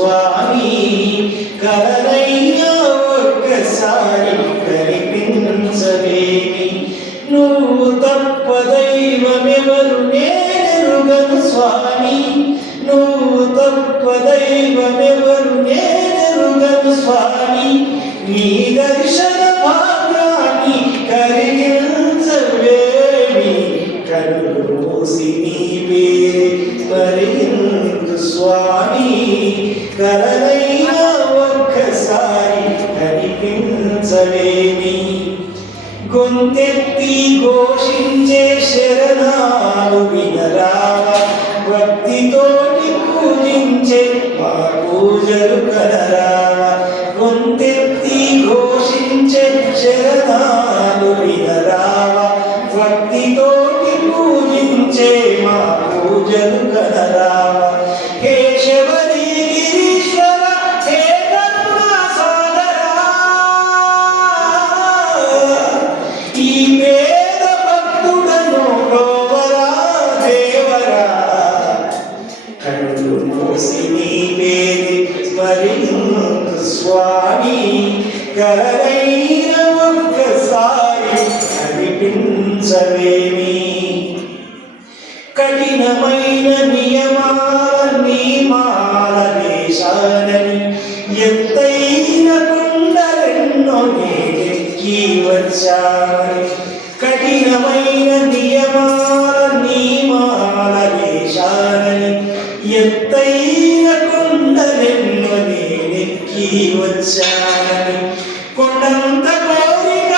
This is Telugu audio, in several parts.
స్వామి కలనైనా ఒక్కసారి కనిపించవేమి నువ్వు తప్ప దైవమెవరు నేనెరుగను స్వామి. నువ్వు తప్ప దైవమెవరు నేనెరుగను స్వామి. నీ దర్శన భాగాన్ని కరిగించవేమి కరులు మూసి నీ పేరు పరిగిందు స్వామి. కలనైనా ఒక్కసారి కనిపించలేని గొంతెత్తి ఘోషించే శరణాలు వినరా భక్తితోటి పూజించే మా పూజలు కనరావా గొంతెత్తి ఘోషించే శరణాలు వినరా భక్తితోటి పూజించే మా పూజలు కనరావా కరైన ఒక్కసారి కనిపించవేమి కఠినమైన నియమాల నియమాల దేశాలని ఎత్తైన కొండలెన్నో నేనెక్కి వచ్చామని కఠినమైన నియమాల నియమాల దేశాలని ఎత్తైన కొండలెన్నో నేనెక్కి వచ్చానని కొండంత కోరిక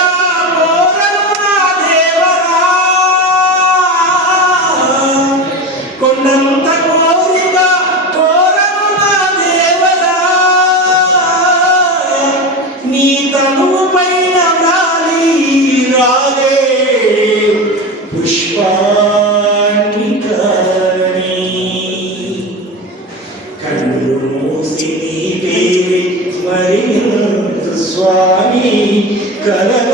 కోరమునా దేవరా. కొండంత కోరిక కోరమునా దేవరా. నీ తనువు పైన రాలి రాలే పుష్పాణికరణి కళ్ళు మరి Swami, Kalalai.